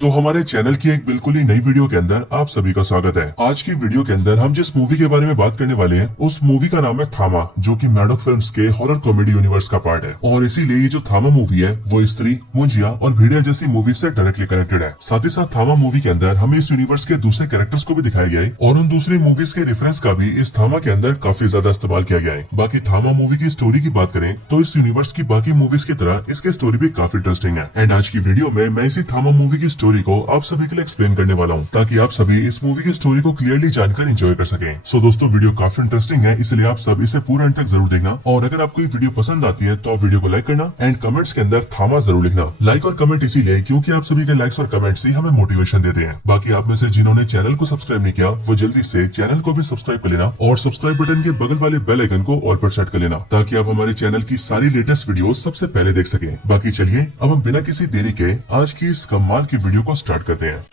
तो हमारे चैनल की एक बिल्कुल ही नई वीडियो के अंदर आप सभी का स्वागत है। आज की वीडियो के अंदर हम जिस मूवी के बारे में बात करने वाले हैं उस मूवी का नाम है थामा, जो कि मैडॉक फिल्म्स के हॉरर कॉमेडी यूनिवर्स का पार्ट है। और इसीलिए ये जो थामा मूवी है वो स्त्री, मुंजिया और भेड़िया जैसी मूवी से डायरेक्टली कनेक्टेड है। साथ ही साथ थामा मूवी के अंदर हमें इस यूनिवर्स के दूसरे कैरेक्टर्स को भी दिखाया गया है और उन दूसरी मूवीज के रेफरेंस का भी इस थामा के अंदर काफी ज्यादा इस्तेमाल किया गया है। बाकी थामा मूवी की स्टोरी की बात करें तो इस यूनिवर्स की बाकी मूवीज की तरह इसकी स्टोरी भी काफी इंटरेस्टिंग है। एंड आज की वीडियो में मैं इसी थामा मूवी की स्टोरी को आप सभी के लिए एक्सप्लेन करने वाला हूं, ताकि आप सभी इस मूवी की स्टोरी को क्लियरली जानकर एंजॉय कर सकें। सो दोस्तों, वीडियो काफी इंटरेस्टिंग है, इसलिए आप सब इसे पूरा अंत तक जरूर देखना। और अगर आपको ये वीडियो पसंद आती है तो आप वीडियो को लाइक करना एंड कमेंट्स के अंदर थामा जरूर लिखना। लाइक और कमेंट इसीलिए क्योंकि आप सभी के लाइक्स और कमेंट्स ही हमें मोटिवेशन देते हैं। बाकी आप में से जिन्होंने चैनल को सब्सक्राइब नहीं किया वो जल्दी से चैनल को भी सब्सक्राइब कर लेना और सब्सक्राइब बटन के बगल वाले बेल आइकन को ऑल पर सेट कर लेना, ताकि आप हमारे चैनल की सारी लेटेस्ट वीडियो सबसे पहले देख सकें। बाकी चलिए अब हम बिना किसी देरी के आज की इस कमाल की वीडियो को स्टार्ट करते हैं।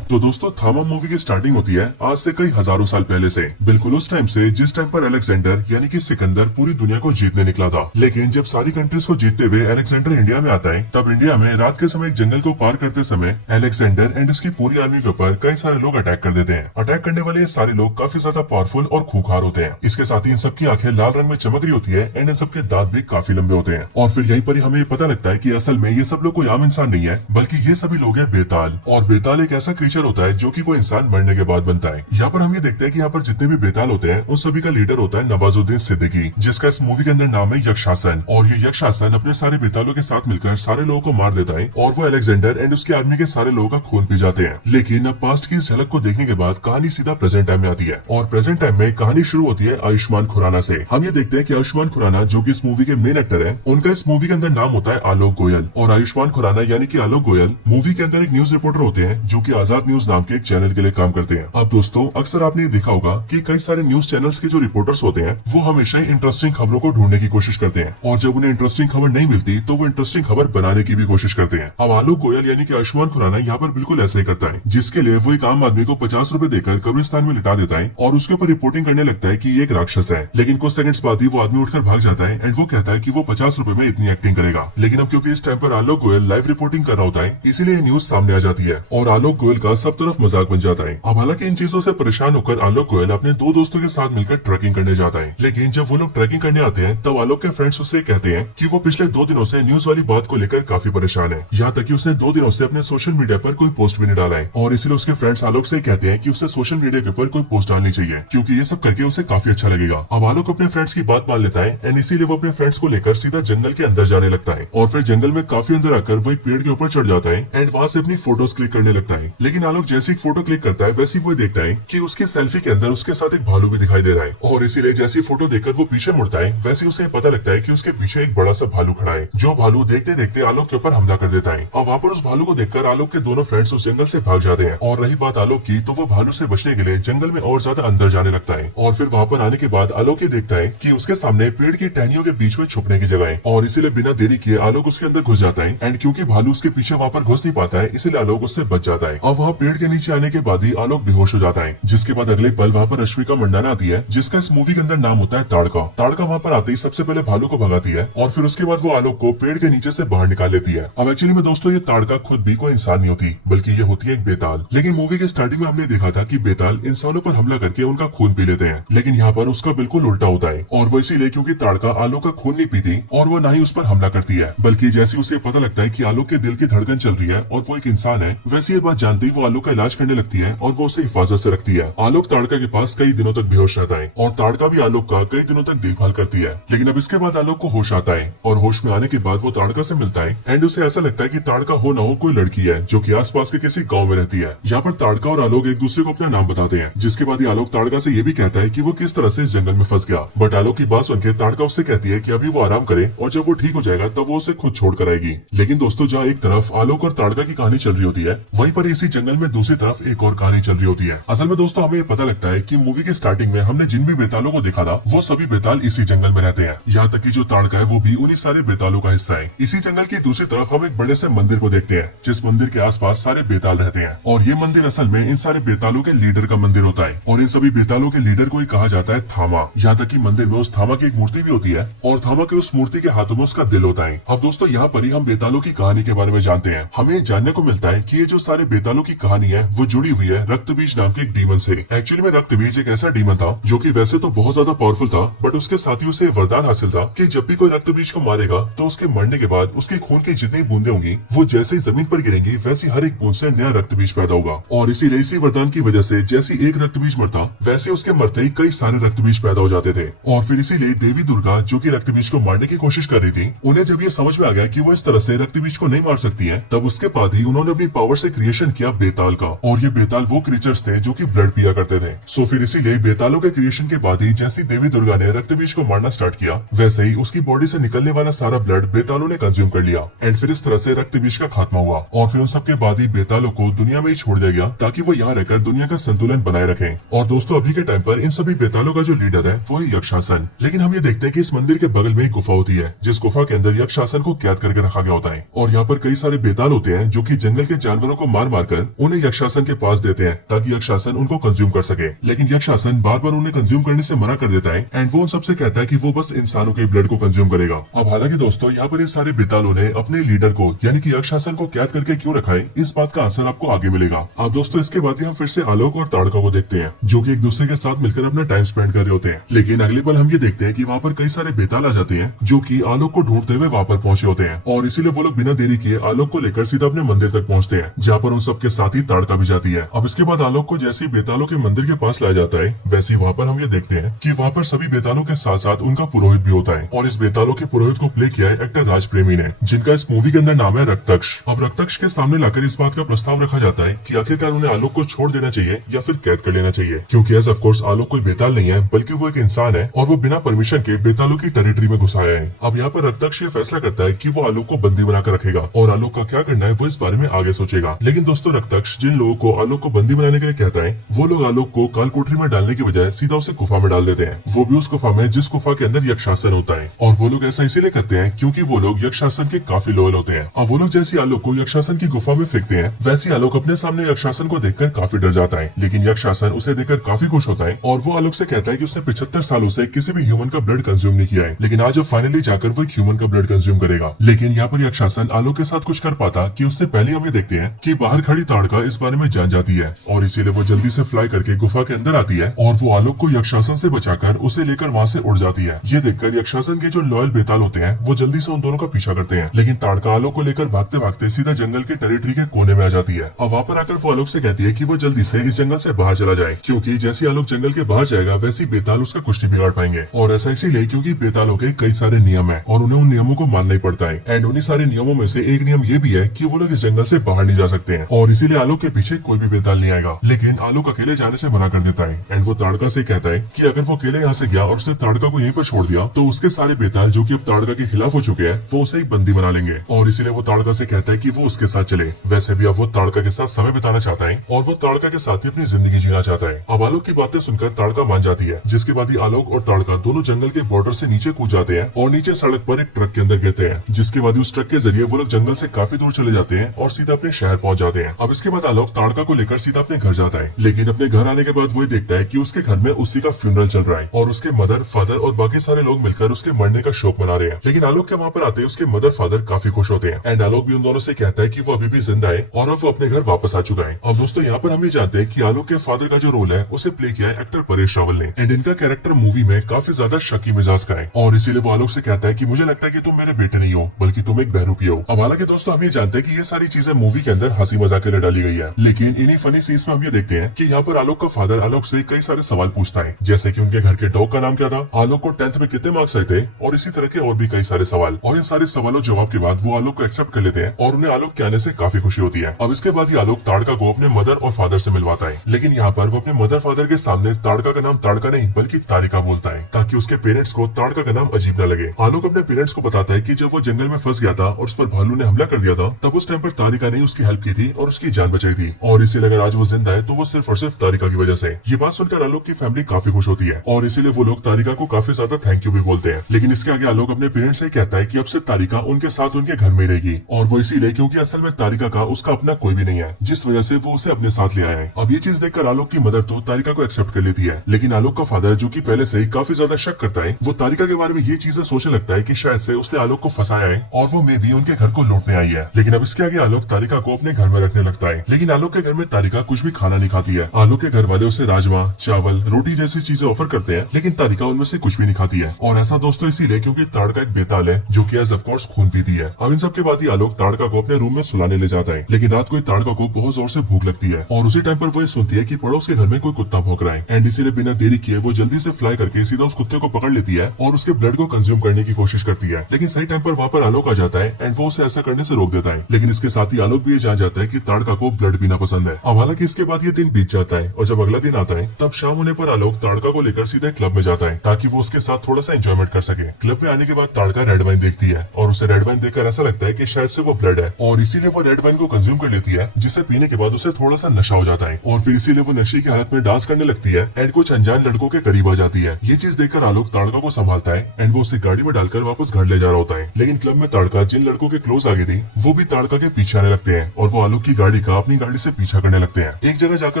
तो दोस्तों, थामा मूवी की स्टार्टिंग होती है आज से कई हजारों साल पहले से, बिल्कुल उस टाइम से जिस टाइम पर अलेक्जेंडर यानी कि सिकंदर पूरी दुनिया को जीतने निकला था। लेकिन जब सारी कंट्रीज को जीतते हुए अलेक्जेंडर इंडिया में आता है, तब इंडिया में रात के समय एक जंगल को पार करते समय अलेक्जेंडर एंड उसकी पूरी आर्मी के ऊपर कई सारे लोग अटैक कर देते हैं। अटैक करने वाले ये सारे लोग काफी ज्यादा पावरफुल और खूंखार होते हैं। इसके साथ ही इन सबकी आंखें लाल रंग में चमक रही होती है एंड इन सबके दांत भी काफी लंबे होते हैं। और फिर यहीं पर ही हमें ये पता लगता है कि असल में ये सब लोग कोई आम इंसान नहीं है, बल्कि ये सभी लोग हैं बेताल। और बेताल एक ऐसा क्रीचर होता है जो कि कोई इंसान मरने के बाद बनता है। यहाँ पर हम ये देखते हैं कि यहाँ पर जितने भी बेताल होते हैं उन सभी का लीडर होता है नवाजुद्दीन सिद्दीकी, जिसका इस मूवी के अंदर नाम है यक्षासन। और ये यक्षासन अपने सारे बेतालों के साथ मिलकर सारे लोगों को मार देता है और वो अलेक्जेंडर एंड उसकी आर्मी के सारे लोगों का खून पी जाते हैं। लेकिन अब पास्ट की इस झलक को देखने के बाद कहानी सीधा प्रेजेंट टाइम में आती है और प्रेजेंट टाइम में कहानी शुरू होती है आयुष्मान खुराना से। हम ये देखते हैं कि आयुष्मान खुराना जो कि इस मूवी के मेन एक्टर है, उनका इस मूवी के अंदर नाम होता है आलोक गोयल। और आयुष्मान खुराना यानी कि आलोक गोयल मूवी के अंदर एक न्यूज रिपोर्टर होते हैं जो कि आजाद न्यूज नाम के एक चैनल के लिए काम करते हैं। अब दोस्तों, अक्सर आपने देखा होगा कि कई सारे न्यूज चैनल्स के जो रिपोर्टर्स होते हैं वो हमेशा ही इंटरेस्टिंग खबरों को ढूंढने की कोशिश करते हैं, और जब उन्हें इंटरेस्टिंग खबर नहीं मिलती तो वो इंटरेस्टिंग खबर बनाने की भी कोशिश करते हैं। अब आलोक गोयल यानी कि आयुष्मान खुराना यहाँ पर बिल्कुल ऐसा ही करता है, जिसके लिए वो एक आम आदमी को 50 रुपए देकर कब्रिस्तान में लिटा देता है और उसके ऊपर रिपोर्टिंग करने लगता है कि ये एक राक्षस है। लेकिन कुछ सेकंड्स बाद ही वो आदमी उठकर भाग जाता है एंड वो कहता है कि वो 50 रुपए में इतनी एक्टिंग करेगा। लेकिन अब क्योंकि इस टाइम पर आलोक गोयल लाइव रिपोर्टिंग कर रहा होता है, इसीलिए न्यूज सामने आ जाती है और आलोक गोयल का सब तरफ मजाक बन जाता है। अब हालांकि इन चीजों से परेशान होकर आलोक गोयल अपने दो दोस्तों के साथ मिलकर ट्रैकिंग करने जाता है। लेकिन जब वो लोग ट्रैकिंग करने आते हैं तब आलोक के फ्रेंड्स उससे कहते हैं कि वो पिछले 2 दिनों से न्यूज वाली बात को लेकर काफी परेशान है। यहाँ तक कि उसने 2 दिनों से अपने सोशल मीडिया पर कोई पोस्ट भी नहीं डाला है, और इसलिए उसके फ्रेंड्स आलोक से कहते हैं कि उसे सोशल मीडिया के ऊपर कोई पोस्ट डालनी चाहिए, क्योंकि ये सब करके उसे काफी अच्छा लगेगा। अब आलोक अपने फ्रेंड्स की बात मान लेता है एंड इसीलिए वो अपने फ्रेंड्स को लेकर सीधा जंगल के अंदर जाने लगता है। और फिर जंगल में काफी अंदर आकर वो एक पेड़ के ऊपर चढ़ जाता है एंड वहाँ से अपनी फोटोज क्लिक करने लगता है। लेकिन आलोक जैसे ही फोटो क्लिक करता है वैसे ही वो देखता है कि उसकी सेल्फी के अंदर उसके साथ एक भालू भी दिखाई दे रहा है। और इसीलिए जैसी फोटो देखकर वो पीछे मुड़ता है वैसे उसे पता लगता है कि उसके पीछे एक बड़ा सा भालू खड़ा है, जो भालू देखते देखते आलोक के ऊपर हमला कर देता है। और वहाँ पर उस भालू को देखकर आलोक के दोनों फ्रेंड्स उस जंगल से भाग जाते हैं। और रही बात आलोक की, तो वो भालू से बचने के लिए जंगल में और ज्यादा अंदर जाने लगता है। और फिर वहाँ पर आने के बाद आलोक ये देखता है कि उसके सामने पेड़ की टहनियों के बीच में छुपने की जगह है, और इसीलिए बिना देरी किए आलोक उसके अंदर घुस जाता है। एंड क्योंकि भालू उसके पीछे वहाँ पर घुस नहीं पाता है, इसलिए आलोक उससे बच जाता है। और वहाँ पेड़ के नीचे आने के बाद ही आलोक बेहोश हो जाता है, जिसके बाद अगले पल वहाँ पर रश्मिका मंडाना आती है, जिसका इस मूवी के अंदर नाम होता है ताड़का। ताड़का वहाँ पर आते ही सबसे पहले भालू को भगाती है और फिर उसके बाद वो आलोक को पेड़ के नीचे से बाहर निकाल लेती है। अब एक्चुअली में दोस्तों, ये ताड़का खुद भी कोई इंसान नहीं होती, बल्कि ये होती है एक बेताल। लेकिन मूवी के स्टार्टिंग में हमने देखा था कि बेताल इंसानों पर हमला करके उनका खून पी लेते हैं, लेकिन यहाँ पर उसका बिल्कुल उल्टा होता है। और वो इसीलिए क्योंकि ताड़का आलोक का खून नहीं पीती और वो ना ही उस पर हमला करती है, बल्कि जैसे उसे पता लगता है कि आलोक के दिल की धड़कन चल रही है और वो एक इंसान है, वैसे ये बात जानते ही वो आलोक का इलाज करने लगती है और वो उसे हिफाजत से रखती है। आलोक ताड़का के पास कई दिनों तक बेहोश रहता है और ताड़का भी आलोक का कई दिनों तक देखभाल करती है। लेकिन अब इसके बाद आलोक को होश आता है और होश में आने के बाद वो ताड़का से मिलता है एंड उसे ऐसा लगता है कि ताड़का हो ना हो कोई लड़की है जो कि आसपास के किसी गांव में रहती है। यहाँ पर ताड़का और आलोक एक दूसरे को अपना नाम बताते हैं, जिसके बाद ही आलोक ताड़का से ये भी कहता है कि वो किस तरह से इस जंगल में फंस गया। बट आलोक की बात सुनकर ताड़का उससे कहती है कि अभी वो आराम करे और जब वो ठीक हो जाएगा तब वो उसे खुद छोड़ कर आएगी। लेकिन दोस्तों, जहाँ एक तरफ आलोक और ताड़का की कहानी चल रही होती है, वहीं पर इसी जंगल जंगल में दूसरी तरफ एक और कहानी चल रही होती है। असल में दोस्तों हमें पता लगता है कि मूवी के स्टार्टिंग में हमने जिन भी बेतालों को देखा था वो सभी बेताल इसी जंगल में रहते हैं। यहाँ तक कि जो ताड़का है वो भी उन्हीं सारे बेतालों का हिस्सा है। इसी जंगल की दूसरी तरफ हम एक बड़े से मंदिर को देखते हैं जिस मंदिर के आसपास सारे बेताल रहते हैं और ये मंदिर असल में इन सारे बेतालों के लीडर का मंदिर होता है और इन सभी बेतालों के लीडर को ही कहा जाता है थामा। यहाँ तक कि मंदिर में उस थामा की एक मूर्ति भी होती है और थामा के उस मूर्ति के हाथों में उसका दिल होता है। अब दोस्तों यहाँ पर ही हम बेतालों की कहानी के बारे में जानते हैं। हमें जानने को मिलता है कि ये जो सारे बेतालों की कहानी है वो जुड़ी हुई है रक्तबीज नाम के एक डीमन से। एक्चुअली में रक्तबीज एक ऐसा डीमन था जो कि वैसे तो बहुत ज्यादा पावरफुल था, बट उसके साथियों से वरदान हासिल था कि जब भी कोई रक्तबीज को मारेगा तो उसके मरने के बाद उसके खून की जितनी बूंदे होंगी वो जैसे ही जमीन पर गिरेंगी वैसी हर एक बूंद से नया रक्तबीज पैदा होगा और इसीलिए इसी वरदान की वजह से जैसे एक रक्तबीज मरता वैसे उसके मरते ही कई सारे रक्तबीज पैदा हो जाते थे। और फिर इसीलिए देवी दुर्गा जो कि रक्तबीज को मारने की कोशिश कर रही थी, उन्हें जब ये समझ में आ गया कि वो इस तरह से रक्तबीज को नहीं मार सकती है, तब उसके बाद ही उन्होंने अपनी पावर से क्रिएशन किया बेताल का। और ये बेताल वो क्रीचर्स थे जो कि ब्लड पिया करते थे। सो फिर इसीलिए बेतालों के क्रिएशन के बाद ही जैसी देवी दुर्गा ने रक्तबीज को मारना स्टार्ट किया वैसे ही उसकी बॉडी से निकलने वाला सारा ब्लड बेतालों ने कंज्यूम कर लिया एंड फिर इस तरह से रक्तबीज का खात्मा हुआ। और फिर उन सबके बाद ही बेतालों को दुनिया में ही छोड़ दिया गया ताकि वो यहाँ रहकर दुनिया का संतुलन बनाए रखें। और दोस्तों अभी के टाइम पर इन सभी बेतालों का जो लीडर है वो है यक्षासन। लेकिन हम ये देखते हैं कि इस मंदिर के बगल में एक गुफा होती है जिस गुफा के अंदर यक्षासन को कैद करके रखा गया होता है और यहाँ पर कई सारे बेताल होते हैं जो कि जंगल के जानवरों को मार मार कर उन्हें यक्षासन के पास देते हैं ताकि यक्षासन उनको कंज्यूम कर सके। लेकिन यक्षासन बार बार उन्हें कंज्यूम करने से मना कर देता है एंड वो उन सबसे कहता है कि वो बस इंसानों के ब्लड को कंज्यूम करेगा। अब हालांकि दोस्तों यहाँ पर इन सारे बेतालों ने अपने लीडर को यानी कि यक्षासन को कैद करके क्यों रखा है इस बात का आंसर आपको आगे मिलेगा। अब दोस्तों इसके बाद ही हम फिर से आलोक और ताड़का को देखते हैं जो कि एक दूसरे के साथ मिलकर अपना टाइम स्पेंड कर रहे होते हैं। लेकिन अगले पल हम ये देखते हैं कि वहाँ पर कई सारे बेताल आ जाते हैं जो कि आलोक को ढूंढते हुए वहाँ पर पहुंचे होते हैं और इसीलिए वो लोग बिना देरी किए आलोक को लेकर सीधा अपने मंदिर तक पहुंचते हैं जहाँ पर उन सबके साथ ही ताड़का भी जाती है। अब इसके बाद आलोक को जैसे ही बेतालों के मंदिर के पास लाया जाता है वैसे ही वहाँ पर हम ये देखते हैं कि वहाँ पर सभी बेतालों के साथ साथ उनका पुरोहित भी होता है और इस बेतालों के पुरोहित को प्ले किया है एक्टर राज प्रेमी ने जिनका इस मूवी के अंदर नाम है रक्तक्ष। अब रक्तक्ष के सामने लाकर इस बात का प्रस्ताव रखा जाता है कि आखिरकार उन्हें आलोक को छोड़ देना चाहिए या फिर कैद कर लेना चाहिए क्योंकि एज ऑफ कोर्स आलोक कोई बेताल नहीं है बल्कि वो एक इंसान है और वो बिना परमिशन के बेतालों की टेरिटरी में घुस आया है। अब यहाँ पर रक्तक्ष ये फैसला करता है कि वो आलोक को बंदी बनाकर रखेगा और आलोक का क्या करना है वो इस बारे में आगे सोचेगा। लेकिन दोस्तों रक्तक्ष जिन लोगों को आलोक को बंदी बनाने के लिए कहता है वो लोग आलोक को काल कोठरी में डालने की बजाय सीधा उसे गुफा में डाल देते हैं, वो भी उस गुफा में जिस गुफा के अंदर यक्षासन होता है। और वो लोग ऐसा इसीलिए करते हैं क्योंकि वो लोग यक्षासन के काफी लोयल होते हैं। अब वो लोग जैसे आलोक को यक्षासन की गुफा में फेंकते हैं वैसे आलोक अपने सामने यक्षासन को देखकर काफी डर जाता है। लेकिन यक्षासन उसे देखकर काफी खुश होता है और वो आलोक से कहता है कि उसने 75 सालों से किसी भी ह्यूमन का ब्लड कंज्यूम नहीं किया है, लेकिन आज अब फाइनली जाकर वो एक ह्यूमन का ब्लड कंज्यूम करेगा। लेकिन यहाँ पर यक्षासन आलोक के साथ कुछ कर पाता कि उससे पहले हम ये देखते हैं कि बाहर खड़ी ताड़का इस बारे में जान जाती है और इसीलिए वो जल्दी से फ्लाई करके गुफा के अंदर आती है और वो आलोक को यक्षासन से बचाकर उसे लेकर वहाँ से उड़ जाती है। ये देखकर यक्षासन के जो लॉयल बेताल होते हैं वो जल्दी से उन दोनों का पीछा करते हैं, लेकिन ताड़का आलोक को लेकर भागते भागते सीधा जंगल के टेरिटरी के कोने में आ जाती है और वहाँ पर आकर वो आलोक से कहती है कि वो जल्दी से इस जंगल से बाहर चला जाए क्योंकि जैसे आलोक जंगल के बाहर जाएगा वैसे बेताल उसका कुछ नहीं बिगाड़ पाएंगे। और ऐसा इसीलिए क्योंकि बेतालों के कई सारे नियम है और उन्हें उन नियमों को मानना ही पड़ता है एंड उन्हीं सारे नियमों में से एक नियम ये भी है कि वो लोग इस जंगल से बाहर नहीं जा सकते हैं और इसीलिए आलोक के पीछे कोई भी बेताल नहीं आएगा। लेकिन आलोक अकेले जाने से मना कर देता है एंड वो ताड़का से कहता है कि अगर वो अकेले यहाँ से गया और उसने ताड़का को यहीं पर छोड़ दिया तो उसके सारे बेताल जो कि अब ताड़का के खिलाफ हो चुके हैं वो उसे एक बंदी बना लेंगे और इसीलिए वो ताड़का से कहता है कि वो उसके साथ चले। वैसे भी अब वो ताड़का के साथ समय बिताना चाहता है और वो ताड़का के साथ ही अपनी जिंदगी जीना चाहता है। अब आलोक की बातें सुनकर ताड़का मान जाती है जिसके बाद ही आलोक और ताड़का दोनों जंगल के बॉर्डर से नीचे कूद जाते हैं और नीचे सड़क पर एक ट्रक के अंदर गिरते हैं, जिसके बाद उस ट्रक के जरिए वो लोग जंगल से काफी दूर चले जाते हैं और सीधा अपने शहर पहुंच जाते हैं। अब इसके बाद आलोक ताड़का को लेकर सीधा अपने घर जाता है, लेकिन अपने घर आने के बाद वो देखता है कि उसके घर में उसी का फ्यूनरल चल रहा है और उसके मदर फादर और बाकी सारे लोग मिलकर उसके मरने का शोक मना रहे हैं। लेकिन आलोक के वहाँ पर आते ही उसके मदर फादर काफी खुश होते हैं एंड आलोक भी उन दोनों से कहता है कि वो अभी भी जिंदा है और अब वो अपने घर वापस आ चुका है। अब दोस्तों यहाँ पर हम ये जानते हैं कि आलोक के फादर का जो रोल है उसे प्ले किया है एक्टर परेश रावल ने एंड इनका कैरेक्टर मूवी में काफी ज्यादा शकी मिजाज का है और इसीलिए वो आलोक से कहता है कि मुझे लगता है कि तुम मेरे बेटे नहीं हो बल्कि तुम एक बहरूपी हो। अब हालांकि दोस्तों हम ये जानते हैं कि ये सारी चीजें मूवी के अंदर हंसी मजाक के लिए डाली गई है, लेकिन इन्हीं फनी सीन्स में हम ये देखते हैं कि यहाँ पर आलोक का फादर आलोक से कई सारे सवाल पूछता है, जैसे कि उनके घर के डॉग का नाम क्या था, आलोक को 10th में कितने मार्क्स आए थे और इसी तरह के और भी कई सारे सवाल। और इन सारे सवालों जवाब के बाद वो आलोक को एक्सेप्ट कर लेते हैं और उन्हें आलोक के आने से काफी खुशी होती है। अब इसके बाद ही आलोक ताड़का को अपने मदर और फादर से मिलवाता है, लेकिन यहाँ पर वो अपने मदर फादर के सामने ताड़का का नाम ताड़का नहीं बल्कि तारिका बोलता है ताकि उसके पेरेंट्स को ताड़का का नाम अजीब न लगे। आलोक अपने पेरेंट्स को बताता है कि जब वो जंगल में फंस गया था और उस पर भालू ने हमला कर दिया था तब उस टाइम पर तारिका ने उसकी हेल्प की थी और उसकी जान बचाई थी, और इसीलिए अगर आज वो जिंदा है तो वो सिर्फ और सिर्फ तारिका की वजह से। ये बात सुनकर आलोक की फैमिली काफी खुश होती है और इसीलिए वो लोग तारिका को काफी ज्यादा थैंक यू भी बोलते हैं। लेकिन इसके आगे आलोक अपने पेरेंट्स से कहता है कि अब से तारिका उनके साथ उनके घर में रहेगी, और वो इसीलिए क्योंकि असल में तारिका का उसका अपना कोई भी नहीं है, जिस वजह से वो उसे अपने साथ ले आया है। अब ये चीज देखकर आलोक की मदर तो तारिका को एक्सेप्ट कर लेती है, लेकिन आलोक का फादर जो कि पहले से ही काफी ज्यादा शक करता है, वो तारिका के बारे में ये चीजें सोचने लगता है कि शायद से उसने आलोक को फंसाया है और वो मे भी उनके घर को लौटने आई है। लेकिन अब इसके आगे आलोक तारिका को अपने घर में रखने लगता है, लेकिन आलोक के घर में तारिका कुछ भी खाना नहीं खाती है। आलोक के घर वाले उसे राजमा, चावल, रोटी जैसी चीजें ऑफर करते हैं, लेकिन तारिका उनमें से कुछ भी नहीं खाती है। और ऐसा दोस्तों इसीलिए क्योंकि ताड़का एक बेताल है जो कि एज ऑफ कोर्स खून पीती है। अब इन सब के बाद ही आलोक ताड़का को अपने रूम में सुलाने ले जाता है, लेकिन रात को ताड़का को बहुत जोर से भूख लगती है और उसी टाइम पर वो ये सुनती है कि पड़ोस के घर में कोई कुत्ता भौंक रहा है, एंड इसीलिए बिना देरी किए वो जल्दी से फ्लाई करके सीधा उस कुत्ते को पकड़ लेती है और उसके ब्लड को कंज्यूम करने की कोशिश करती है। लेकिन सही टाइम पर वहाँ पर आलोक आ जाता है एंड वो उसे ऐसा करने से रोक देता है। लेकिन इसके साथ ही आलोक भी ये जान जाता है कि ताड़का को ब्लड पीना पसंद है। अब हालांकि इसके बाद ये दिन बीत जाता है और जब अगला दिन आता है तब शाम होने पर आलोक ताड़का को लेकर सीधे क्लब में जाता है ताकि वो उसके साथ थोड़ा सा एंजॉयमेंट कर सके। क्लब में आने के बाद ताड़का रेड वाइन देखती है और उसे रेड वाइन देखकर ऐसा लगता है कि शायद से वो ब्लड है, और इसीलिए वो रेड वाइन को कंज्यूम कर लेती है, जिसे पीने के बाद उसे थोड़ा सा नशा हो जाता है और फिर इसीलिए वो नशे की हालत में डांस करने लगती है एंड कुछ अनजान लड़कों के करीब आ जाती है। ये चीज देखकर आलोक ताड़का को संभालता है एंड वो उसे गाड़ी में डालकर वापस घर ले जा रहा होता है। लेकिन क्लब में ताड़का जिन लड़कों के क्लोज आ गई थी वो भी ताड़का के पीछे आने लगते हैं और वो आलोक की गाड़ी का अपनी गाड़ी से पीछा करने लगते हैं। एक जगह जाकर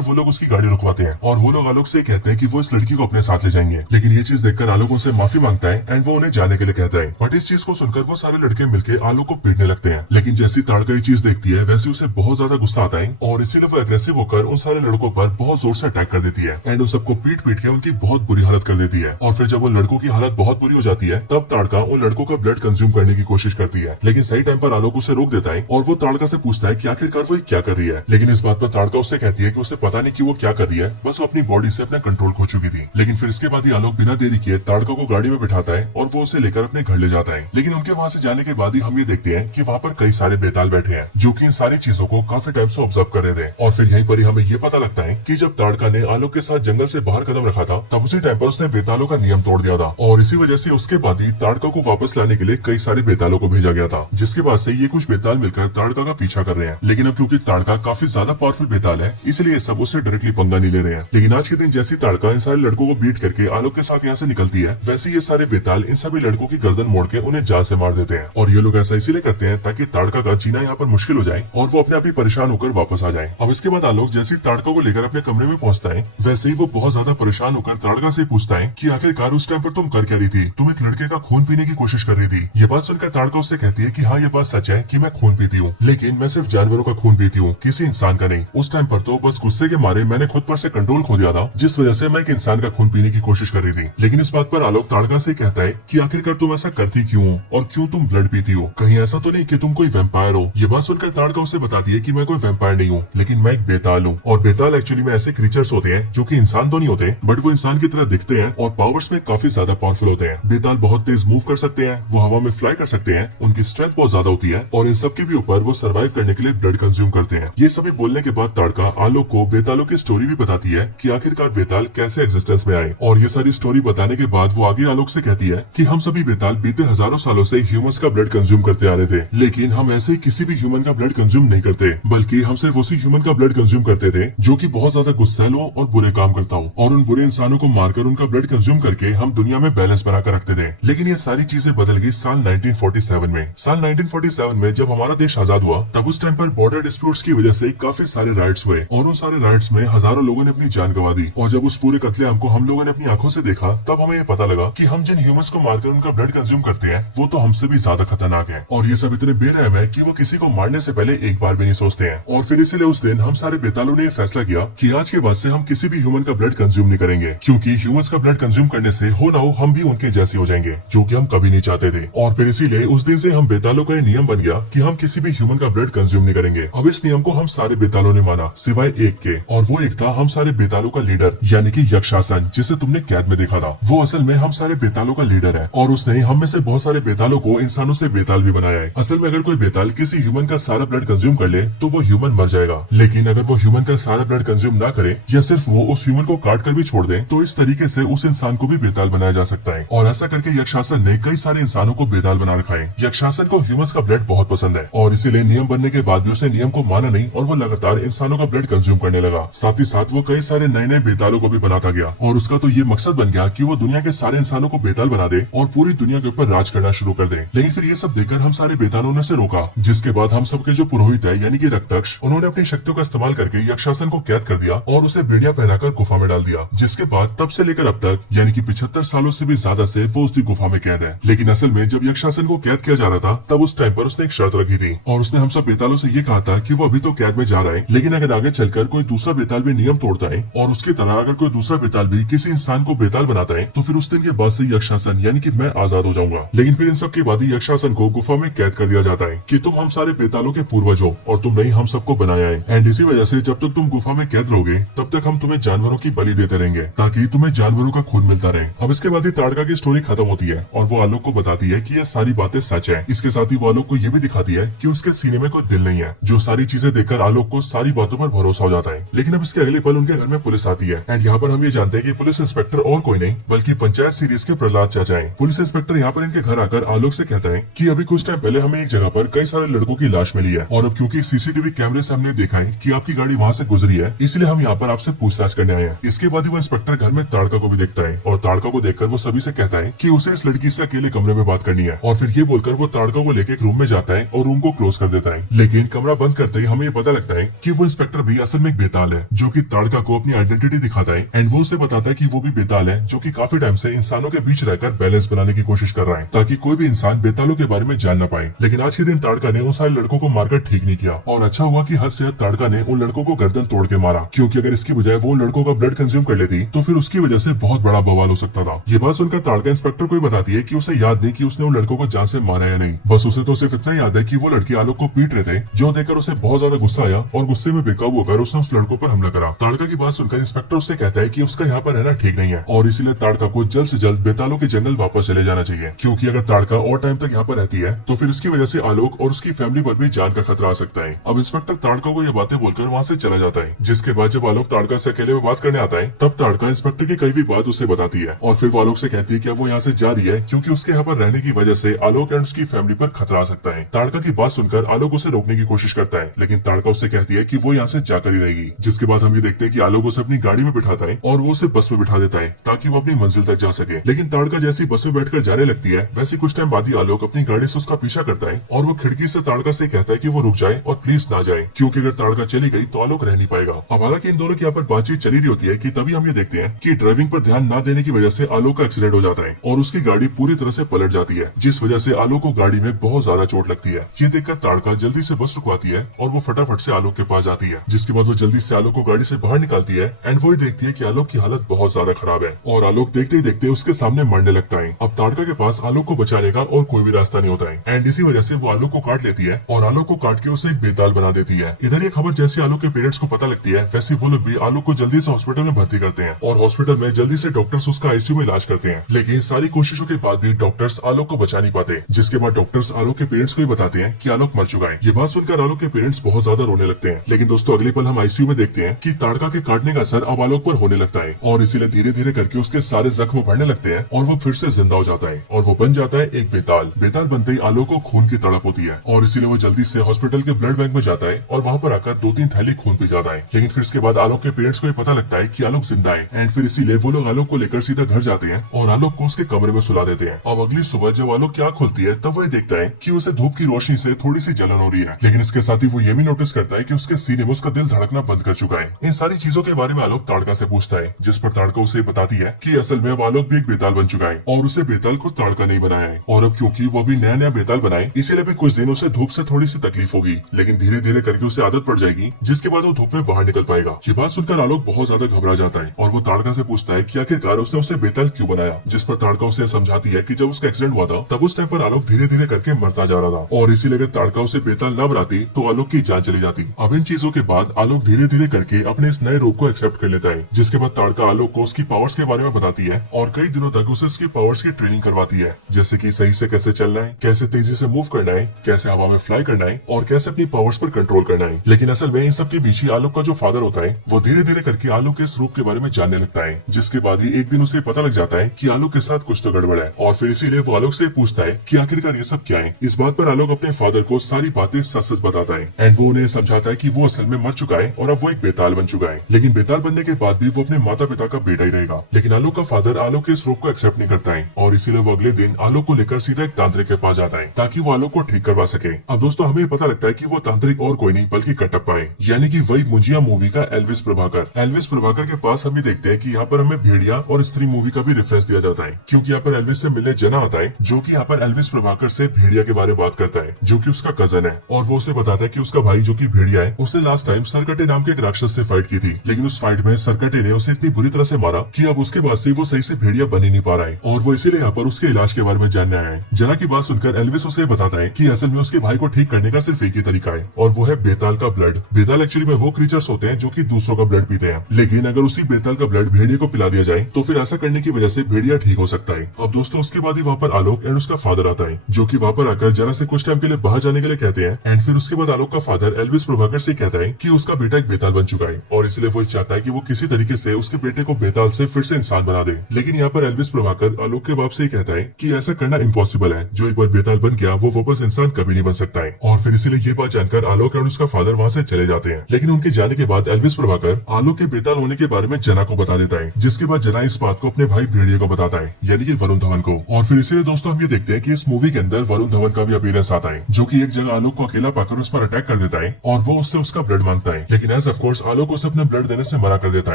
वो लोग उसकी गाड़ी रुकवाते हैं और वो लोग आलोक से कहते हैं कि वो इस लड़की को अपने साथ ले जाएंगे। लेकिन ये चीज देखकर आलोक उनसे माफी मांगता है एंड वो उन्हें जाने के लिए कहता है। बट इस चीज को सुनकर वो सारे लड़के मिलकर आलोक को पीटने लगते हैं। लेकिन जैसी ताड़का ये चीज देखती है वैसे उसे बहुत ज्यादा गुस्सा आता है और इसीलिए वो एग्रेसिव होकर उन सारे लड़कों पर बहुत जोर से अटैक कर देती है एंड उन सबको पीट पीट के उनकी बहुत बुरी हालत कर देती है। और फिर जब उन लड़कों की हालत बहुत बुरी हो जाती है तब ताड़का उन लड़कों का ब्लड कंज्यूम करने की कोशिश करती है। लेकिन सही टाइम पर आलोक उसे रोक देता है और वो ताड़का से पूछता है कि आखिरकार वो क्या कर रही है। लेकिन इस बात पर ताड़का उससे कहती है कि उसे पता नहीं कि वो क्या कर रही है, बस वो अपनी बॉडी से अपना कंट्रोल खो चुकी थी। लेकिन फिर इसके बाद ही आलोक बिना देरी किए ताड़का को गाड़ी में बिठाता है और वो उसे लेकर अपने घर ले जाता है। लेकिन उनके वहाँ से जाने के बाद ही हम ये देखते हैं कि वहाँ पर कई सारे बेताल बैठे हैं जो कि इन सारी चीजों को काफी टाइम से ऑब्जर्व कर रहे थे। और फिर यहीं पर ही हमें ये पता लगता है कि जब ताड़का ने आलोक के साथ जंगल से बाहर कदम रखा था तब उसी टाइम पर उसने बेतालों का नियम तोड़ दिया था और इसी वजह से उसके बाद ही ताड़का को वापस लाने के लिए कई सारे बेतालों को भेजा गया था, जिसके बाद से ये कुछ बेताल मिलकर ताड़का का पीछा कर रहे हैं। लेकिन अब क्योंकि ताड़का काफी ज्यादा पावरफुल बेताल है इसलिए सब उससे डायरेक्टली पंगा नहीं ले रहे हैं। लेकिन आज के दिन जैसी ताड़का इन सारे लड़कों को बीट करके आलोक के साथ यहाँ से निकलती है वैसे ये सारे बेताल इन सभी लड़कों की गर्दन मोड़ के उन्हें जान से मार देते हैं। और ये लोग ऐसा इसीलिए करते हैं ताकि ताड़का का जीना यहाँ पर मुश्किल हो जाए और वो अपने आप ही परेशान होकर वापस आ जाए। अब इसके बाद आलोक जैसे ताड़का को लेकर अपने कमरे में पहुंचता है वैसे ही वो बहुत ज्यादा परेशान होकर ताड़का से पूछता है कि आखिरकार उस टाइम पर तुम कर क्या रही थी, तुम एक लड़के का खून पीने की कोशिश कर रही थी। ये बात सुनकर ताड़का उससे कहती है कि हाँ ये बात सच है कि मैं खून पीती हूँ, लेकिन मैं सिर्फ जानवरों का खून पीती हूँ, किसी इंसान का नहीं। उस टाइम पर तो बस गुस्से के मारे मैंने खुद पर से कंट्रोल खो दिया था, जिस वजह से मैं एक इंसान का खून पीने की कोशिश कर रही थी। लेकिन इस बात पर आलोक ताड़का से कहता है कि आखिरकार तुम ऐसा करती क्यों हो और क्यों तुम ब्लड पीती हो, कहीं ऐसा तो नहीं कि तुम कोई वैम्पायर हो। ये बात सुनकर ताड़का उसे बताती है कि मैं कोई वैम्पायर नहीं हूँ, लेकिन मैं एक बेताल हूँ। और बेताल एक्चुअली में ऐसे क्रीचर्स होते हैं जो कि इंसान तो नहीं होते बट वो इंसान की तरह दिखते हैं और पावर्स में काफी ज्यादा पावरफुल होते हैं। बेताल बहुत तेज मूव कर सकते हैं, वो हवा में फ्लाई कर सकते हैं, उनकी स्ट्रेंथ बहुत ज्यादा होती है और इन सब के भी ऊपर वो सर्वाइव करने के लिए ब्लड कंज्यूम करते हैं। ये सभी बोलने के बाद ताड़का आलोक को बेतालों की स्टोरी भी बताती है कि आखिरकार बेताल कैसे एग्जिस्टेंस में आए। और ये सारी स्टोरी बताने के बाद वो आगे आलोक से कहती है कि हम सभी बेताल बीते हजारों सालों से ह्यूमंस का ब्लड कंज्यूम करते आ रहे थे, लेकिन हम ऐसे ही किसी भी ह्यूमन का ब्लड कंज्यूम नहीं करते, बल्कि हम सिर्फ उसी ह्यूमन का ब्लड कंज्यूम करते थे जो कि बहुत ज्यादा गुस्सैल हो और बुरे काम करता हो, और उन बुरे इंसानों को मारकर उनका ब्लड कंज्यूम करके हम दुनिया में बैलेंस बनाकर रखते थे। लेकिन ये सारी चीजें बदल गई साल 1947 में। साल 1947 में जब हमारा देश आजाद हुआ तब उस टाइम पर बॉर्डर डिस्प्यूट्स की वजह से काफी सारे राइट्स हुए और उन सारे राइट्स में हजारों लोगों ने अपनी जान गंवा दी। और जब उस पूरे कत्लेआम को हम लोगों ने अपनी आंखों से देखा तब हमें ये पता लगा कि हम जिन ह्यूमंस को मारकर उनका ब्लड कंज्यूम करते हैं वो तो हमसे भी ज्यादा खतरनाक है, और ये सब इतने बेरहम है कि वो किसी को मारने से पहले एक बार भी नहीं सोचते हैं। और फिर इसीलिए उस दिन हम सारे बेतालों ने ये फैसला किया कि आज के बाद से हम किसी भी ह्यूमन का ब्लड कंज्यूम नहीं करेंगे, क्योंकि ह्यूमंस का ब्लड कंज्यूम करने से हो ना हो हम भी उनके जैसे हो जाएंगे, जो कि हम कभी नहीं चाहते थे। और फिर इसीलिए उस दिन से हम बेतालों का ये नियम बन गया कि हम किसी भी ह्यूमन का ब्लड कंज्यूम नहीं करेंगे। अब इस नियम को हम सारे बेतालों ने माना सिवाय एक के, और वो एक था हम सारे बेतालों का लीडर यानी कि यक्षासन, जिसे तुमने कैद में देखा था। वो असल में हम सारे बेतालों का लीडर है और उसने हम में से बहुत सारे बेतालों को इंसानों से बेताल भी बनाया है। असल में अगर कोई बेताल किसी ह्यूमन का सारा ब्लड कंज्यूम कर ले तो वो ह्यूमन मर जाएगा, लेकिन अगर वो ह्यूमन का सारा ब्लड कंज्यूम ना करे या सिर्फ वो उस ह्यूमन को काट कर भी छोड़ दे तो इस तरीके से उस इंसान को भी बेताल बनाया जा सकता है। और ऐसा करके यक्षासन ने कई सारे इंसानों को बेताल बना रखा है। यक्षासन को ह्यूमंस का ब्लड बहुत पसंद है और इसीलिए नियम बनने के बाद भी उसने नियम को माना माना नहीं और वो लगातार इंसानों का ब्लड कंज्यूम करने लगा। साथ ही साथ वो कई सारे नए नए बेतालों को भी बनाता गया और उसका तो ये मकसद बन गया कि वो दुनिया के सारे इंसानों को बेताल बना दे और पूरी दुनिया के ऊपर राज करना शुरू कर दे। लेकिन फिर ये सब देखकर हम सारे बेतालों ने उसे रोका, जिसके बाद हम सबके जो पुरोहित है यानी कि रक्तक्ष, उन्होंने अपनी शक्तियों का इस्तेमाल करके यक्षासन को कैद कर दिया और उसे बेड़िया पहनाकर गुफा में डाल दिया। जिसके बाद तब से लेकर अब तक यानी कि 75 सालों से भी ज्यादा से वो उसी गुफा में कैद है। लेकिन असल में जब यक्षासन को कैद किया जा रहा था तब उस टाइम पर उसने एक शर्त रखी थी और उसने हम सब बेतालों से ये कहा था कि वो अभी तो कैद में जा रहा है, लेकिन अगर आगे चलकर कोई दूसरा बेताल भी नियम तोड़ता है और उसकी तरह अगर कोई दूसरा बेताल भी किसी इंसान को बेताल बनाता है तो फिर उस दिन के बाद से यक्षासन यानी कि मैं आजाद हो जाऊंगा। लेकिन फिर इन सब के बाद ही यक्षासन को गुफा में कैद कर दिया जाता है कि तुम हम सारे बेतालों के पूर्वज हो और तुमने ही हम सबको बनाया है, एंड इसी वजह से जब तक तुम गुफा में कैद रहोगे तब तक हम तुम्हें जानवरों की बलि देते रहेंगे ताकि तुम्हें जानवरों का खून मिलता रहे। अब इसके बाद ही ताड़का की स्टोरी खत्म होती है और वो आलोक को बताती है कि ये सारी बातें सच है। इसके साथ ही वो आलोक को ये भी दिखाती है कि उसके सीने में कोई दिल नहीं है। जो सारी चीजें देखकर आलोक को सारी बातों पर भरोसा हो जाता है। लेकिन अब इसके अगले पल उनके घर में पुलिस आती है एंड यहाँ पर हम ये जानते हैं कि पुलिस इंस्पेक्टर और कोई नहीं बल्कि पंचायत सीरीज के प्रहलाद चाचा है। पुलिस इंस्पेक्टर यहाँ पर इनके घर आकर आलोक से कहता है कि अभी कुछ टाइम पहले हमें एक जगह पर कई सारे लड़कों की लाश मिली है और अब क्योंकि सीसीटीवी कैमरे से हमने देखा है कि आपकी गाड़ी वहाँ से गुजरी है, इसलिए हम यहाँ पर आपसे पूछताछ करने आए हैं। इसके बाद ही वो इंस्पेक्टर घर में ताड़का को भी देखता है और ताड़का को देखकर वो सभी से कहता है कि उसे इस लड़की से अकेले कमरे में बात करनी है और फिर ये बोलकर वो ताड़का को लेकर एक रूम में जाता है और रूम को क्लोज कर देता है। लेकिन कमरा बंद करते ही हमें ये पता लगता है कि वो इंस्पेक्टर भी असल में एक बेताल है जो कि ताड़का को अपनी आइडेंटिटी दिखाता है एंड वो उसे बताता है कि वो भी बेताल है जो कि काफी टाइम से इंसानों के बीच रहकर बैलेंस बनाने की कोशिश कर रहा है ताकि कोई भी इंसान बेतालों के बारे में जान न पाए। लेकिन आज के दिन ताड़का ने उन सारे लड़कों को मारकर ठीक नहीं किया और अच्छा हुआ कि हद से हद ताड़का ने उन लड़कों को गर्दन तोड़ के मारा, क्योंकि अगर इसकी बजाय वो लड़कों का ब्लड कंज्यूम कर लेती तो फिर उसकी वजह से बहुत बड़ा बवाल हो सकता था। ये बात सुनकर ताड़का इंस्पेक्टर को बताती है कि उसे याद नहीं कि उसने उन लड़कों को जान से मारा या नहीं, बस उसे तो सिर्फ इतना याद है कि वो लड़के आलोक को पीट रहे थे, जो देखकर उसे बहुत ज्यादा गुस्सा आया और गुस्से में बेकाबू होकर उसने उस लड़कों पर हमला करा। ताड़का की बात सुनकर इंस्पेक्टर उससे कहता है कि उसका यहाँ पर रहना ठीक नहीं है और इसीलिए ताड़का को जल्द से जल्द बेतालों के जंगल वापस चले जाना चाहिए, क्योंकि अगर ताड़का और टाइम तक यहाँ पर रहती है तो फिर उसकी वजह से आलोक और उसकी फैमिली पर भी जान का खतरा आ सकता है। अब इंस्पेक्टर ताड़का को ये बातें बोलकर वहाँ से चला जाता है। जिसके बाद जब आलोक ताड़का से अकेले में बात करने आता है तब ताड़का इंस्पेक्टर की कई भी बात उसे बताती है और फिर वो आलोक से कहती है कि वो यहाँ से जा रही है क्योंकि उसके यहाँ पर रहने की वजह से आलोक एंड उसकी फैमिली पर खतरा आ सकता है। ताड़का की बात सुनकर आलोक उसे रोकने की कोशिश करता है, लेकिन ताड़का उससे कहती है कि वो यहाँ से जाकर ही रहेगी। जिसके बाद हम ये देखते हैं कि आलोक उसे अपनी गाड़ी में बिठाता है और वो उसे बस में बिठा देता है ताकि वो अपनी मंजिल तक जा सके। लेकिन ताड़का जैसी बस में बैठकर जाने लगती है वैसे कुछ टाइम बाद ही आलोक अपनी गाड़ी से उसका पीछा करता है और वो खिड़की से ताड़का से कहता है कि वो रुक जाए और प्लीज ना जाए, क्योंकि अगर ताड़का चली गई तो आलोक रह नहीं पाएगा। अब हालांकि इन दोनों की यहाँ पर बातचीत चली रही होती है कि तभी हम ये देखते हैं कि ड्राइविंग पर ध्यान न देने की वजह से आलोक का एक्सीडेंट हो जाता है और उसकी गाड़ी पूरी तरह से पलट जाती है, जिस वजह से आलोक को गाड़ी में बहुत ज्यादा चोट लगती है। ये देखकर ताड़का जल्दी से बस रुकवाती है और वो फटाफट से आलोक के पास जाती है। जिसके बाद वो जल्दी से आलोक को गाड़ी से बाहर निकालती है एंड वो देखती है कि आलोक की हालत बहुत ज्यादा खराब है और आलोक देखते ही देखते उसके सामने मरने लगता है। अब ताड़का के पास आलोक को बचाने का और कोई भी रास्ता नहीं होता है एंड इसी वजह से वो आलोक को काट लेती है और आलोक को काट के उसे एक बेताल बना देती है। इधर ये खबर जैसे आलोक के पेरेंट्स को पता लगती है वैसे वो लोग भी आलोक को जल्दी से हॉस्पिटल में भर्ती करते हैं और हॉस्पिटल में जल्दी से डॉक्टर्स उसका आईसीयू में इलाज करते हैं। लेकिन सारी कोशिशों के बाद भी डॉक्टर्स आलोक को बचा नहीं पाते, जिसके बाद डॉक्टर्स आलोक के पेरेंट्स को ही बताते हैं कि आलोक मर चुका है। ये बात सुनकर आलोक के पेरेंट्स बहुत ज्यादा रोने लगते हैं। लेकिन दोस्तों अगले पल हम आईसीयू में देखते हैं कि ताड़का के काटने का असर अब आलोक पर होने लगता है और इसीलिए धीरे धीरे करके उसके सारे जख्म भरने लगते हैं और वो फिर से जिंदा हो जाता है और वो बन जाता है एक बेताल। बेताल बनते ही आलोक को खून की तड़प होती है और इसीलिए वो जल्दी से हॉस्पिटल के ब्लड बैंक में जाता है और वहाँ पर आकर 2-3 थैली खून पी जाता है। लेकिन फिर इसके बाद आलोक के पेरेंट्स को ये पता लगता है कि आलोक जिंदा है एंड फिर इसीलिए वो लोग आलोक को लेकर सीधा घर जाते हैं और आलोक को उसके कमरे में सुला देते हैं। अब अगली सुबह जब आलोक की आँख खुलती है तब वो देखता है कि उसे धूप की रोशनी से थोड़ी सी जलन हो रही है, लेकिन इसके साथ ही वो ये भी नोटिस करता है कि उसके सीने में उसका दिल धड़कना बंद कर चुका है। इन सारी चीजों के बारे में आलोक ताड़का से पूछता है, जिस पर ताड़का उसे बताती है कि असल में अब आलोक भी एक बेताल बन चुका है और उसे बेताल को ताड़का नहीं बनाया है और अब क्योंकि वो भी नया नया बेताल बनाए इसीलिए भी कुछ दिन उसे धूप से थोड़ी सी तकलीफ होगी, लेकिन धीरे धीरे करके उसे आदत पड़ जाएगी, जिसके बाद वो धूप में बाहर निकल पाएगा। ये बात सुनकर आलोक बहुत ज्यादा घबरा जाता है और वो ताड़का से पूछता है कि आखिरकार उसने उसे बेताल क्यों बनाया, जिस पर ताड़का उसे समझाती है कि जब उसका एक्सीडेंट हुआ था तब उस टाइम पर आलोक धीरे धीरे करके मरता जा रहा था और इसीलिए अगर ताड़का उसे बेताल न बनाती तो आलोक की जान चली जाती। अब इन चीजों के बाद आलोक धीरे धीरे करके अपने इस नए रूप को एक्सेप्ट कर लेता है, जिसके बाद ताड़का आलोक को उसकी पावर्स के बारे में बताती है और कई दिनों तक उसे उसकी पावर्स की ट्रेनिंग करवाती है, जैसे कि सही से कैसे चलना है, कैसे तेजी से मूव करना है, कैसे हवा में फ्लाई करना है और कैसे अपनी पावर्स पर कंट्रोल करना है। लेकिन असल में इन सब के बीच ही आलोक का जो फादर होता है वो धीरे धीरे करके आलोक के इस रूप के बारे में जानने लगता है, जिसके बाद ही एक दिन उसे पता लग जाता है कि आलोक के साथ कुछ तो गड़बड़ है और फिर इसीलिए वो आलोक से पूछता है कि आखिरकार ये सब क्या है। इस बात पर आलोक अपने फादर को सारी बातें सच सच बताता है एंड वो उन्हें समझाता है कि वो असल में मर चुका है और अब वो एक बेताल बन चुका है, लेकिन बेताल बनने के बाद भी वो अपने माता पिता का बेटा ही रहेगा। लेकिन आलोक का फादर आलोक के इस रोग को एक्सेप्ट नहीं करता है और इसीलिए वो अगले दिन आलोक को लेकर सीधा एक तांत्रिक के पास जाता है ताकि वो आलोक को ठीक करवा सके। अब दोस्तों हमें पता लगता है कि वो तांत्रिक और कोई नहीं बल्कि कटप्पा है, यानी कि वही मुंजिया मूवी का एल्विस प्रभाकर। एल्विस प्रभाकर के पास हम ये देखते हैं कि यहाँ पर हमें भेड़िया और स्त्री मूवी का भी रेफरेंस दिया जाता है, क्योंकि यहाँ पर एल्विस से मिलने जना आता है जो कि यहाँ पर एल्विस प्रभाकर से भेड़िया के बारे में बात करता है जो कि उसका कजन है, और वो उसे बताता है कि उसका भाई जो कि भेड़िया है उसने लास्ट टाइम सरकटे नाम के एक राक्षस से फाइट की थी, लेकिन उस फाइट में सरकटे ने उसे इतनी बुरी तरह से मारा कि अब उसके बाद से वो सही से भेड़िया बन ही नहीं पा रहा है, और वो इसीलिए यहाँ पर उसके इलाज के बारे में जानने आया है। जना की बात सुनकर एल्विस उसे बताता है कि असल में उसके भाई को ठीक करने का सिर्फ एक ही तरीका है और वो है बेताल का ब्लड। बेताल एक्चुअली में वो क्रीचर्स होते हैं जो कि दूसरों का ब्लड पीते हैं, लेकिन अगर उसी बेताल का ब्लड भेड़िया को पिला दिया जाए तो फिर ऐसा करने की वजह से भेड़िया ठीक हो सकता है। अब दोस्तों उसके बाद ही वहाँ पर आलोक एंड उसका फादर आता है जो कि वहाँ पर आकर जना से कुछ टाइम के लिए बाहर जाने के लिए कहते हैं, एंड फिर उसके बाद आलोक का फादर एल्विस प्रभाकर से कहता है कि उसका बेटा एक बेताल बन चुका है और इसलिए वो चाहता है कि वो किसी तरीके से उसके बेटे को बेताल से फिर से इंसान बना दे। लेकिन यहाँ पर एल्विस प्रभाकर आलोक के बाप से ही कहता है कि ऐसा करना इम्पॉसिबल है, जो एक बार बेताल बन गया वो वापस इंसान कभी नहीं बन सकता है, और फिर इसीलिए ये बात जानकर आलोक और उसका फादर वहाँ से चले जाते हैं। लेकिन उनके जाने के बाद एल्विस प्रभाकर आलोक के बेताल होने के बारे में जना को बता देता है, जिसके बाद जना इस बात को अपने भाई भेड़िया को बताता है, यानी कि वरुण धवन को। और फिर इसीलिए दोस्तों हम ये देखते हैं कि इस मूवी के अंदर वरुण धवन का भी अपीयरेंस आता है, जो कि एक जगह आलोक को अकेला पाकर उस पर अटैक कर देता है और वो उससे उसका ब्लड मांगता है, लेकिन एज ऑफ कोर्स आलोक उसे अपने ब्लड देने से मना कर देता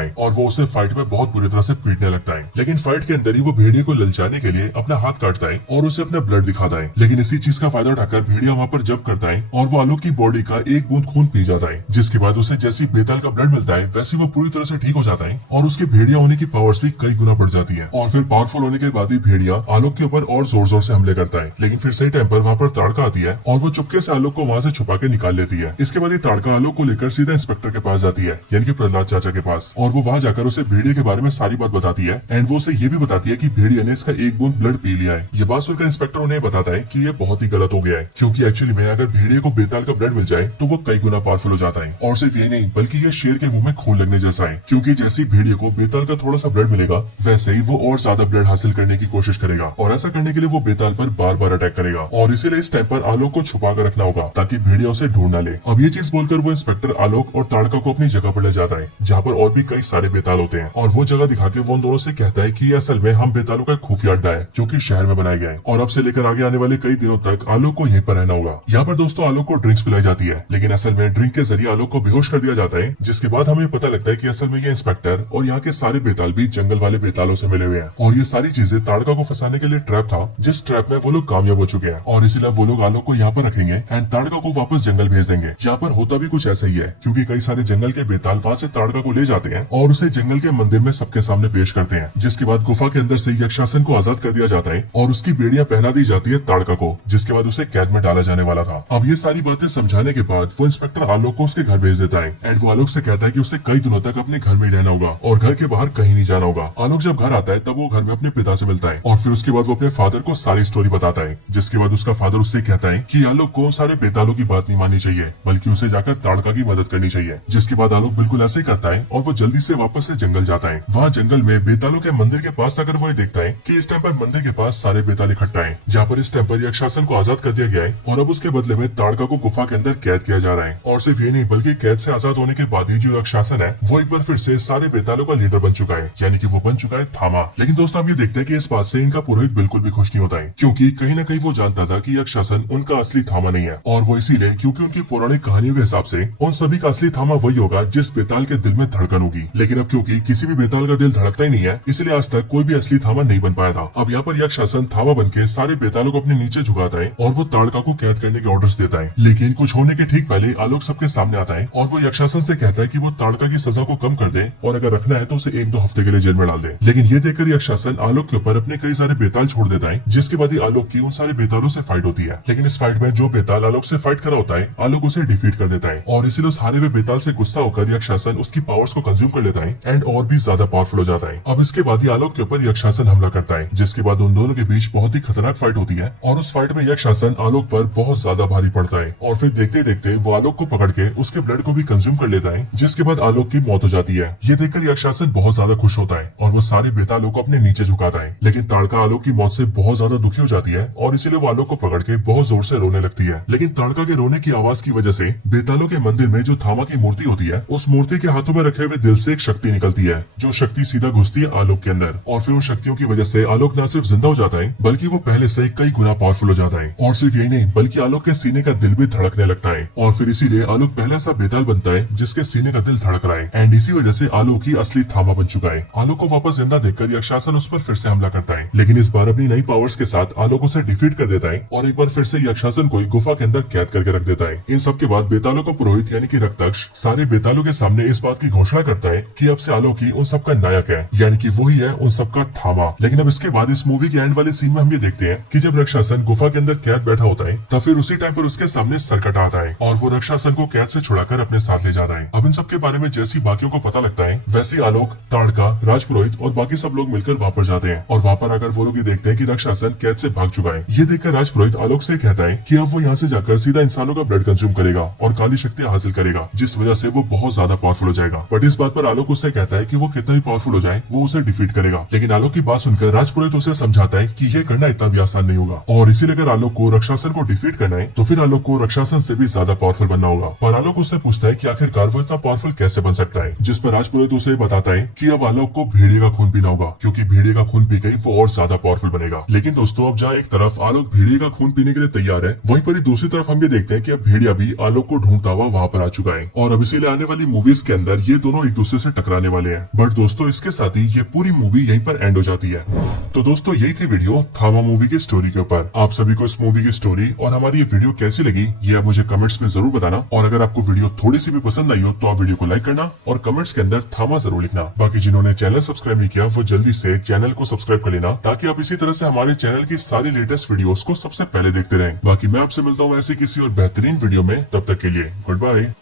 है और वो उसे फाइट में बहुत बुरी तरह से पीटने लगता है। लेकिन फाइट के अंदर ही वो भेड़िया को ललचाने के लिए अपना हाथ काटता है और उसे अपना ब्लड दिखाता है, लेकिन इसी चीज का फायदा उठाकर भेड़िया वहाँ पर जंप करता है और वो आलोक की बॉडी का एक बूंद खून पी जाता है, जिसके बाद उसे जैसी बेताल का ब्लड मिलता है वैसे वो पूरी तरह से ठीक हो जाता है और उसके भेड़िया होने की पावर्स भी कई गुना बढ़ जाती है। और फिर पावरफुल होने के बाद ही भेड़िया आलोक के ऊपर और जोर जोर से हमले करता है, लेकिन फिर सही टाइम पर वहाँ पर ताड़का आती है और वो चुपके से आलोक को वहाँ से छुपा के निकाल लेती है। इसके बाद ये ताड़का आलोक को लेकर सीधा इंस्पेक्टर के पास जाती है, यानी कि प्रहलाद चाचा के पास, और वो वहाँ जाकर उसे भेड़िया के बारे में सारी बात बताती है एंड वो उसे ये भी बताती है कि भेड़िया ने इसका एक बूंद ब्लड पी लिया है। ये बात सुनकर इंस्पेक्टर उन्हें बताता है कि ये बहुत ही गलत हो गया है, क्योंकि एक्चुअली में अगर भेड़िया को बेताल का ब्लड मिल जाए तो वो कई गुना पावरफुल हो जाता है, और सिर्फ ये नहीं बल्कि ये शेर के मुंह में खून लगने जैसा है, क्योंकि जैसे ही भेड़िया को बेताल का थोड़ा सा ब्लड मिलेगा वैसे ही वो और ज्यादा ब्लड हासिल करने की कोशिश करेगा, और ऐसा करने के लिए वो बेताल पर बार बार अटैक करेगा, और इसीलिए इस टाइम पर आलोक को छुपा कर रखना होगा ताकि भेड़िया उसे ढूंढ न ले। अब ये चीज बोलकर वो इंस्पेक्टर आलोक और ताड़का को अपनी जगह पर ले जाता है जहाँ पर और भी कई सारे बेताल होते हैं, और वो जगह दिखा के वो उन दोनों से कहता है कि असल में हम बेतालों का खुफिया अड्डा है जो कि शहर में बनाया गया है, और अब से लेकर आगे आने वाले कई दिनों तक आलोक को यहीं पर रहना होगा। यहाँ पर दोस्तों आलोक को ड्रिंक्स पिलाई जाती है, लेकिन असल में ड्रिंक के जरिए आलोक को बेहोश कर दिया जाता है, जिसके बाद हमें पता लगता है कि असल में ये इंस्पेक्टर और यहाँ के सारे बेताल भी जंगल वाले बेतालों से मिले हुए हैं, और ये सारी चीजें ताड़का को फंसाने के लिए ट्रैप था, जिस ट्रैप में वो लोग कामयाब हो चुके हैं, और इसीलिए वो लोग आलोक को यहाँ पर रखेंगे एंड ताड़का को वापस जंगल भेज देंगे। यहाँ पर होता भी कुछ ऐसा ही है, क्योंकि कई सारे जंगल के बेताल वहाँ से ताड़का को ले जाते हैं और उसे जंगल के मंदिर में सबके सामने पेश करते हैं, जिसके बाद गुफा के अंदर से यक्षासन को आजाद कर दिया जाता है और उसकी बेड़ियां पहना दी जाती है ताड़का को, जिसके बाद उसे कैद में डाला जाने वाला था। अब ये सारी बातें समझाने के बाद वो इंस्पेक्टर आलोक को उसके घर भेज देता है एंड वो आलोक से कहता है कि उसे कई दिनों तक अपने घर में ही रहना होगा और घर के बाहर कहीं नहीं जाना होगा। आलोक जब घर आता है तब वो घर में अपने पिता से मिलता है और फिर उसके बाद वो अपने फादर को सारी स्टोरी बताता है, जिसके बाद उसका फादर उससे कहता है कि आलोक को सारे बेतालों की बात नहीं माननी चाहिए बल्कि उसे जाकर ताड़का की मदद करनी चाहिए, जिसके बाद आलोक बिल्कुल ऐसे ही करता है और वो जल्दी से वापस से जंगल जाता है। वहाँ जंगल में बेतालों के मंदिर के पास आकर वो देखता है कि इस टाइम पर मंदिर के पास सारे बेताल इकट्ठा है, जहाँ पर इस टाइम पर यक्षासन को आजाद कर दिया गया है और अब उसके बदले में ताड़का को गुफा के अंदर कैद किया जा रहा है। और सिर्फ ये नहीं बल्कि कैद से आजाद होने के बाद ही जो यक्षासन है वो एक बार फिर से सारे बेतालों का लीडर बन चुका है, यानी कि वो बन चुका है थामा। लेकिन दोस्तों हम ये देखते हैं कि इस बात से इनका पुरोहित बिल्कुल भी खुश नहीं होता है, क्योंकि कहीं न कहीं वो जानता था कि यक्षासन उनका असली थामा नहीं है, और वो इसीलिए क्योंकि उनकी पौराणिक कहानियों के हिसाब से उन सभी का असली थामा वही होगा जिस बेताल के दिल में धड़कन होगी। लेकिन अब क्योंकि किसी भी बेताल का दिल धड़कता ही नहीं है, इसलिए आज तक कोई भी असली थामा नहीं बन पाया था। अब यहाँ पर यक्षासन थामा बनके सारे बेतालों को अपने नीचे झुकाता है और वो ताड़का को कैद करने के ऑर्डर्स देता है। लेकिन कुछ होने के ठीक पहले आलोक सबके सामने आता है और वो यक्षासन से कहता है कि वो ताड़का की सजा को कम कर दे और अगर रखना है तो उसे 1-2 हफ्ते के लिए जेल में डाल दे। लेकिन ये देखकर यक्षासन आलोक के ऊपर अपने कई सारे बेताल छोड़ देता है, जिसके बाद ही आलोक की उन सारे बेतालों से फाइट होती है। लेकिन इस फाइट में जो बेताल आलोक से फाइट कर रहा होता है आलोक उसे डिफीट कर देता है, और इसीलिए उस हारे हुए बेताल से गुस्सा होकर यक्षासन उसकी पावर्स को कंज्यूम कर लेता है एंड और भी ज्यादा पावरफुल हो जाता है। अब इसके बाद ही आलोक के ऊपर यक्षासन हमला करता है, जिसके बाद उन दोनों के बीच बहुत ही खतरनाक फाइट होती है और उस फाइट में यक्षासन आलोक पर बहुत ज्यादा भारी पड़ता है और फिर देखते देखते वो आलोक को पकड़ के उसके ब्लड को भी कंज्यूम कर लेता है, जिसके बाद आलोक की मौत हो जाती है। ये देखकर यक्षासन बहुत ज्यादा खुश होता है और वो सारे बेतालों को अपने नीचे झुकाता है। लेकिन ताड़का आलोक की मौत से बहुत ज्यादा दुखी हो जाती है और इसीलिए वो आलोक को पकड़ के बहुत जोर से रोने लगती है। लेकिन ताड़का के रोने की आवाज की वजह से बेतालों के मंदिर में जो थामा की मूर्ति होती है, उस मूर्ति के हाथों में रखे हुए दिल से एक शक्ति निकलती है, जो शक्ति सीधा घुसती है आलोक के अंदर। और फिर उन शक्तियों की वजह से आलोक न सिर्फ जिंदा हो जाता है, बल्कि वो पहले से कई गुना पावरफुल हो जाता है। और सिर्फ यही नहीं, बल्कि आलोक के सीने का दिल भी धड़कने लगता है। और फिर इसीलिए आलोक पहला ऐसा बेताल बनता है जिसके सीने का दिल धड़क रहा है। एंड इसी वजह से आलोक ही असली थामा बन चुका है। आलोक को वापस जिंदा देखकर यक्षासन उस पर फिर से हमला करता है, लेकिन इस बार अपनी नई पावर्स के साथ आलोक उसे डिफीट कर देता है और एक बार फिर से यक्षासन को गुफा के अंदर कैद करके रख देता है। इन सब के बाद बेतालों का पुरोहित यानी कि रक्तक्ष सारे बेतालों के सामने इस बात की घोषणा करता है कि अब से आलोक ही उन सबका नायक है, यानी कि वही है उन सबका थामा। लेकिन अब इसके बाद इस मूवी के एंड वाले सीन में हम ये देखते हैं कि जब रक्षासन गुफा के अंदर कैद बैठा होता है, तब फिर उसी टाइम पर उसके सामने सरकट आता है और वो रक्षासन को कैद से छुड़ाकर अपने साथ ले जाता है। अब इन सब के बारे में जैसी बाकियों को पता लगता है, वैसे आलोक, ताड़का, राजपुरोहित और बाकी सब लोग मिलकर वहाँ पर जाते हैं। और वहाँ पर आकर वो लोग ये देखते हैं कि रक्षासन कैद से भाग चुका है। ये देखकर राजपुरोहित आलोक से कहता है कि अब वो यहाँ से जाकर सीधा इंसानों का ब्लड कंज्यूम करेगा और काली शक्तियाँ हासिल करेगा, जिस वजह से वो बहुत ज्यादा पावरफुल हो जाएगा। बट इस बात पर आलोक उससे कहता है कि वो कितना भी पावरफुल हो जाए, वो उसे डिफीट करेगा। लेकिन आलोक की बात सुनकर राजपुरोहित उसे समझाता है कि ये करना इतना भी आसान नहीं होगा, और इसीलिए अगर आलोक को रक्षासन को डिफीट करना है तो फिर आलोक को रक्षासन से भी ज्यादा पावरफुल बनना होगा। पर आलोक उससे पूछता है कि आखिरकार वो इतना पावरफुल कैसे बन सकता है, जिस पर राजपुरोहित उसे बताता है कि अब आलोक को भेड़िए का खून पीना होगा, क्योंकि भेड़िए का खून पी गई वो और ज्यादा पावरफुल बनेगा। लेकिन दोस्तों, अब जहाँ एक तरफ आलोक भेड़िए का खून पीने के लिए तैयार है, वहीं पर ही दूसरी तरफ हम ये देखते हैं कि अब भेड़िया भी आलोक को ढूंढता हुआ वहाँ पर आ चुका है। और अब इसीलिए आने वाली मूवीज के अंदर ये दोनों एक दूसरे से टकराने वाले हैं। बट दोस्तों, इसके साथ ही ये पूरी मूवी यहीं पर एंड हो जाती है। तो दोस्तों, यही थी वीडियो थामा मूवी की स्टोरी के ऊपर। आप सभी को इस मूवी की स्टोरी और हमारी ये वीडियो कैसी लगी, ये आप मुझे कमेंट्स में जरूर बताना। और अगर आपको वीडियो थोड़ी सी भी पसंद आई हो तो आप वीडियो को लाइक करना और कमेंट्स के अंदर थामा जरूर लिखना। बाकी जिन्होंने चैनल सब्सक्राइब नहीं किया, वो जल्दी से चैनल को सब्सक्राइब कर लेना, ताकि आप इसी तरह से हमारे चैनल की सारी लेटेस्ट वीडियोस को सबसे पहले देखते रहें। बाकी मैं आपसे मिलता हूँ ऐसे किसी और बेहतरीन वीडियो में, तब तक के लिए गुड बाय।